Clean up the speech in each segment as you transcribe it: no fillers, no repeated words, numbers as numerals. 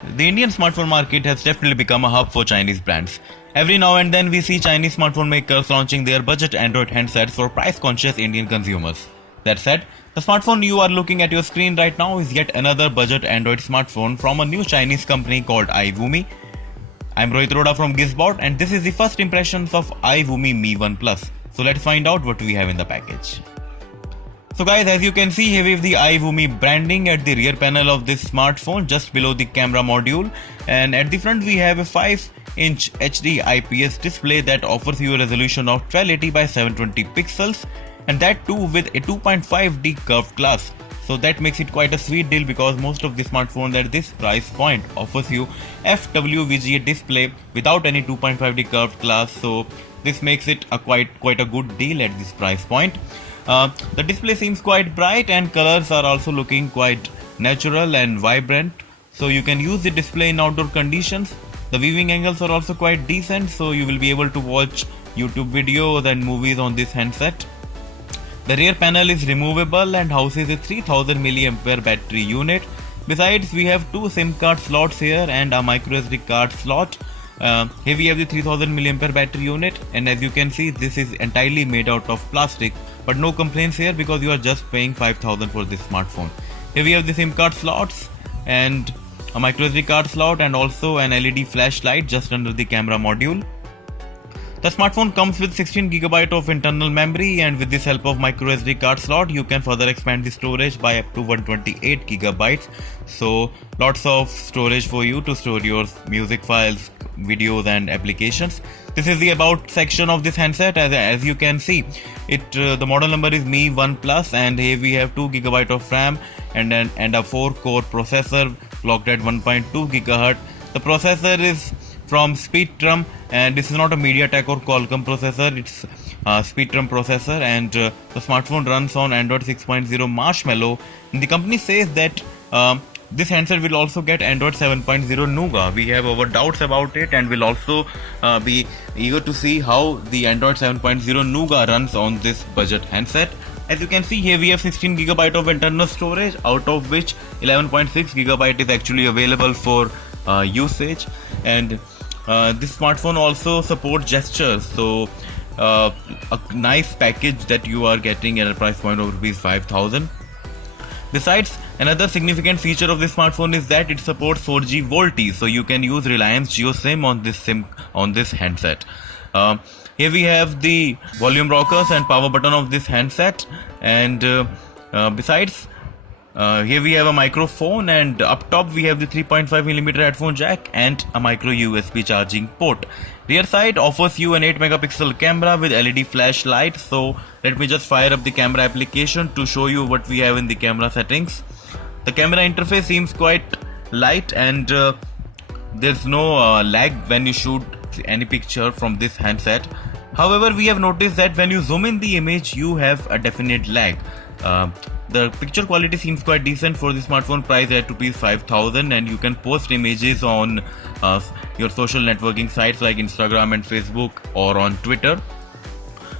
The Indian smartphone market has definitely become a hub for Chinese brands. Every now and then we see Chinese smartphone makers launching their budget Android handsets for price-conscious Indian consumers. That said, the smartphone you are looking at your screen right now is yet another budget Android smartphone from a new Chinese company called iVoomi. I'm Rohit Roda from GizBot and this is the first impressions of iVoomi Mi 1 Plus. So let's find out what we have in the package. So guys, as you can see here we have the iVoomi branding at the rear panel of this smartphone just below the camera module, and at the front we have a 5-inch HD IPS display that offers you a resolution of 1280 by 720 pixels, and that too with a 2.5D curved glass. So that makes it quite a sweet deal because most of the smartphones at this price point offers you FWVGA display without any 2.5D curved glass, so this makes it a quite a good deal at this price point. The display seems quite bright and colors are also looking quite natural and vibrant, so you can use the display in outdoor conditions. The viewing angles are also quite decent, so you will be able to watch YouTube videos and movies on this handset. The rear panel is removable and houses a 3000 mAh battery unit. Besides, we have two SIM card slots here and a microSD card slot. Here we have the 3000 mAh battery unit, and as you can see this is entirely made out of plastic, but no complaints here because you are just paying 5000 for this smartphone. Here we have the SIM card slots and a microSD card slot and also an LED flashlight just under the camera module. The smartphone comes with 16GB of internal memory, and with this help of microSD card slot you can further expand the storage by up to 128GB. So lots of storage for you to store your music files, videos and applications. This is the about section of this handset. As you can see, the model number is Mi 1 Plus, and here we have 2GB of RAM and a 4-core processor clocked at 1.2 GHz. The processor is from Speedtrum, and this is not a MediaTek or Qualcomm processor, it's a Speedtrum processor, and the smartphone runs on Android 6.0 Marshmallow, and the company says that this handset will also get Android 7.0 Nougat. We have our doubts about it and will also be eager to see how the Android 7.0 Nougat runs on this budget handset. As you can see here we have 16GB of internal storage, out of which 11.6GB is actually available for usage, and this smartphone also supports gestures, so a nice package that you are getting at a price point of Rs 5000. Besides, another significant feature of this smartphone is that it supports 4G VoLTE, so you can use Reliance Jio SIM on this handset. Here we have the volume rockers and power button of this handset, and besides, here we have a microphone, and up top we have the 3.5mm headphone jack and a micro USB charging port. Rear side offers you an 8-megapixel camera with LED flashlight, so let me just fire up the camera application to show you what we have in the camera settings. The camera interface seems quite light, and there's no lag when you shoot any picture from this handset. However, we have noticed that when you zoom in the image you have a definite lag. The picture quality seems quite decent for the smartphone price at Rs 5000, and you can post images on your social networking sites like Instagram and Facebook or on Twitter.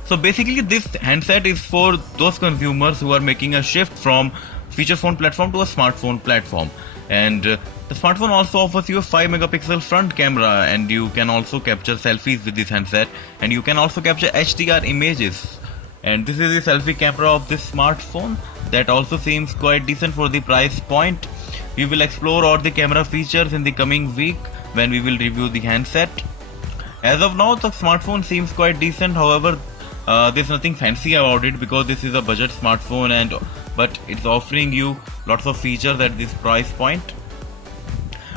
So basically this handset is for those consumers who are making a shift from feature phone platform to a smartphone platform, and the smartphone also offers you a 5-megapixel front camera, and you can also capture selfies with this handset, and you can also capture HDR images. And this is the selfie camera of this smartphone that also seems quite decent for the price point. We will explore all the camera features in the coming week when we will review the handset. As of now the smartphone seems quite decent, however there's nothing fancy about it because this is a budget smartphone, but it's offering you lots of features at this price point.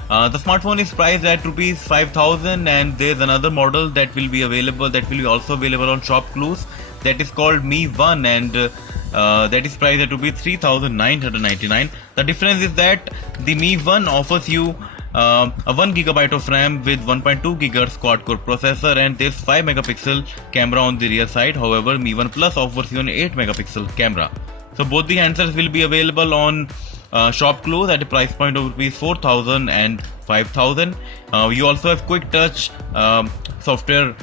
The smartphone is priced at Rs 5000, and there's another model that will be also available on ShopClues, that is called Mi 1, and that is priced at Rs 3999. The difference is that the Mi 1 offers you a 1GB of RAM with 1.2 GHz quad-core processor, and there's 5-megapixel camera on the rear side. However, Mi 1 Plus offers you an 8-megapixel camera. So both the handsets will be available on ShopClues at a price point of Rs 4000 and 5000. You also have quick touch software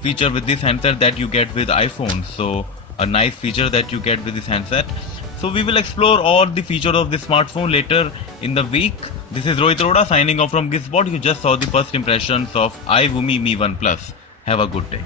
feature with this handset that you get with iPhone, so a nice feature that you get with this handset. So we will explore all the features of this smartphone later in the week. This is Rohit Roda signing off from GizBot. You just saw the first impressions of iVoomi Mi 1 Plus. Have a good day.